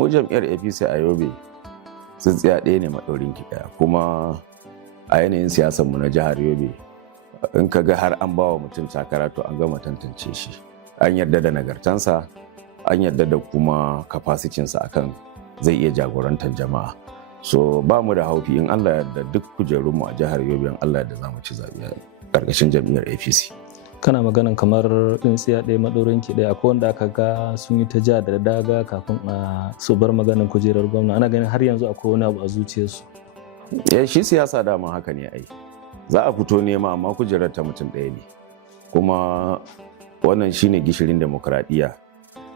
mu jam'iyyar APC a Yobe tsintsiya ɗaya ne maɗaurin ki ɗaya, kuma a yanayin siyasar mu na jihar Yobe in ka ga har an bawa mutum takara to an gama tantance shi, an yarda da nagartansa, an yarda da kuma kapasitinsa akan zai iya jagorantar jama'a. So ba mu da haufi in Allah yarda duk kujerunmu a jihar Yobe in Allah yarda za mu ci zaɓe a ƙarƙashin jam'iyyar APC. Kana maganan kamar tsintsiya ɗaya maɗaurin ki ɗaya, akwai wanda aka ga sun yi ta ja da daga kafin a su bar maganan kujerar gwamna, ana ganin har yanzu akwai wani abu a zuciyarsu. Shi siyasa dama haka ne ai, za a fito nema amma kujerar ta mutum ɗaya ne, kuma wannan shine gishirin demokradiyya.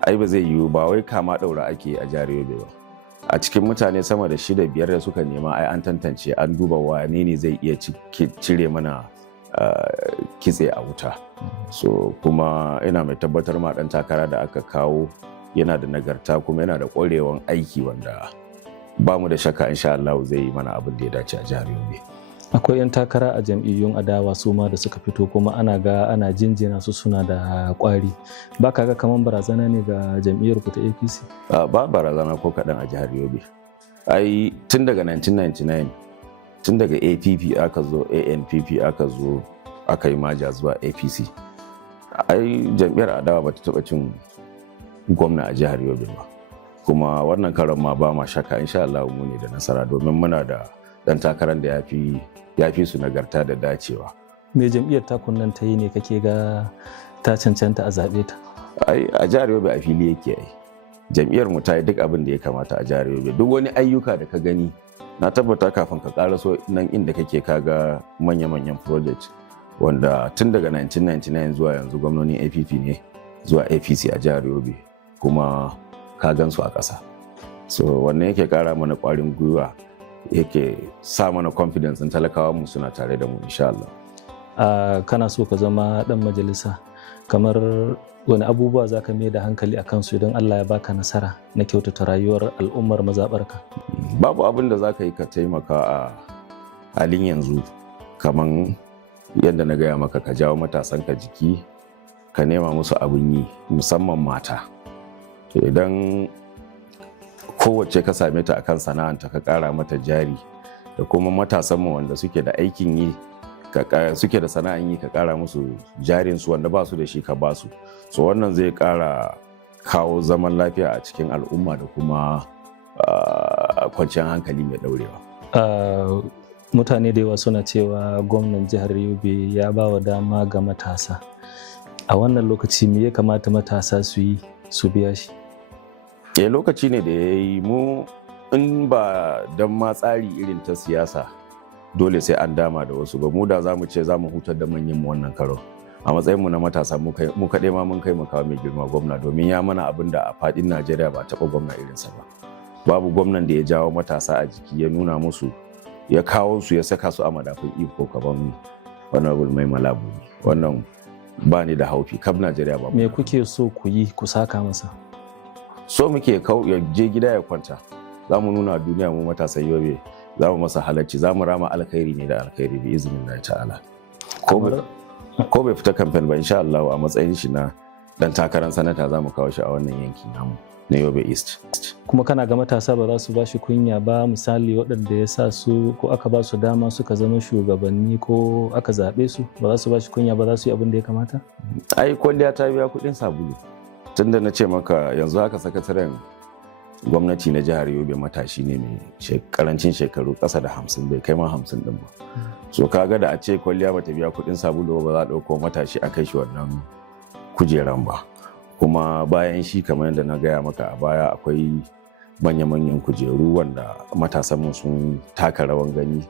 Ai ba zai yiwu ba wai kama ɗaura ake a jihar Yobe ba. A cikin mutane sama da 6-5 da suka nema ai an tantance, an duba wane ne zai iya cire mana kitse a wuta. So kuma ina mai tabbatar ma ɗan takara da aka kawo yana da nagarta kuma yana da ƙwarewan aiki wanda ba mu da shakka insha Allah zai yi mana abin da ya dace a jihar Yobe. Akwai 'yan takara a jam'iyyun adawa su ma da suka fito kuma ana jinjina su suna da ƙwari. Ba ka ga kamar barazana ne ga jam'iyyar ku ta APC? Ba barazana ko kaɗan a jihar Yobe. Ai tun daga 1999 tun daga APP aka zo ANPP aka zo aka yi maja zuwa APC. Ai jam'iyyar adawa ba ta taɓa cin gwamna a jihar Yobe ba. Kuma wannan karon ma ba ma shakka insha Allah mu ne da nasara, domin muna da dan takarar da ya fi su nagarta da dacewa. Me jam'iyyar takun nan ta yi ne kake ga ta cancanta a zaɓe ta? Ai a jihar Yobe a fili yake ai. Jam'iyyar mu ta yi duk abin da ya kamata a jihar Yobe. Duk wani ayyuka da ka gani na tabbata kafin ka karaso nan inda kake kaga manya-manyan project wanda tun daga 1999 zuwa yanzu gwamnonin APP ne zuwa APC a jihar Yobe, kuma ka gansu a ƙasa. So wannan yake ƙara mana ƙwarin gwiwa, yake sa mana confidence in talakawa mu suna tare da mu insha Allah. Kana so ka zama dan majalisa, kamar wani abubuwa za ka mai da hankali a kansu idan Allah ya baka nasara na kyautata rayuwar al'ummar mazaɓarka? Babu abin da za ka yi ka taimaka a halin yanzu kamar yadda na gaya maka, ka jawo matasanka jiki, ka nema musu abin yi, musamman mata. Idan kowace ka same ta akan sana'anta ka ƙara mata jari, da kuma matasanmu wanda suke da aikin yi suke da sana'an yi ka ƙara musu jarinsu wanda ba su da shi ka ba su. So wannan zai ƙara kawo zaman lafiya a cikin al'umma da kuma kwanciyar hankali mai ɗaurewa. Mutane da yawa suna cewa gwamnan jihar Yobe ya ba wa dama ga matasa. A wannan lokaci me ya kamata matasa su yi su biya shi? Lokaci ne da ya yi, mu in ba don ma tsari irin ta siyasa dole sai an dama da wasu ba, mu da za mu ce za mu hutar da manyan mu wannan karo. A matsayinmu na matasa mu kaɗai ma mun kai makawa mai girma gwamna, domin ya mana abin da a faɗin Najeriya ba taɓa gwamna irinsa ba. Babu gwamnan da ya jawo matasa a jiki, ya nuna musu, ya kawo su, ya saka su a madafun iko kaman Honorable Mai Mala Buni. Wannan ba ni da haufi, kab Najeriya ba. Me kuke so ku yi ku saka masa? So muke ya je gida ya kwanta. Za mu nuna duniya mu matasan Yobe, za mu masa halacci, za mu rama alkhairi ne da alkhairi bi izinin Allah ta'ala. Ko bai fita kamfen ba insha Allah a matsayin shi na dan takarar sanata za mu kawo shi a wannan yanki namu na Yobe East. Kuma kana ga matasa ba za su ba shi kunya ba, misali waɗanda ya sa su ko aka ba su dama suka zama shugabanni ko aka zaɓe su, ba za su ba shi kunya ba, za su yi abin da ya kamata? Ai kwalliya ta biya kuɗin sabulu. Tunda na ce maka yanzu haka sakataren gwamnati na jihar Yobe matashi ne mai karancin shekaru, ƙasa da 50, bai kai ma 50 ɗin ba. So kaga da a ce kwalliya bata biya kuɗin sabulu ba za a ɗauko matashi a kai shi wannan kujeran ba. Kuma bayan shi kamar yadda na gaya maka a baya akwai manya-manyan kujeru wanda matasanmu sun taka rawan gani,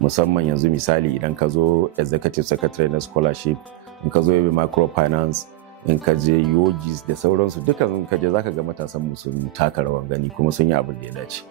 musamman yanzu misali idan ka zo executive secretary na scholarship, in ka zo Yobe microfinance, in ka je yogis da sauransu, dukan in ka je zaka ga matasanmu sun taka rawan gani kuma sun yi abin da ya dace.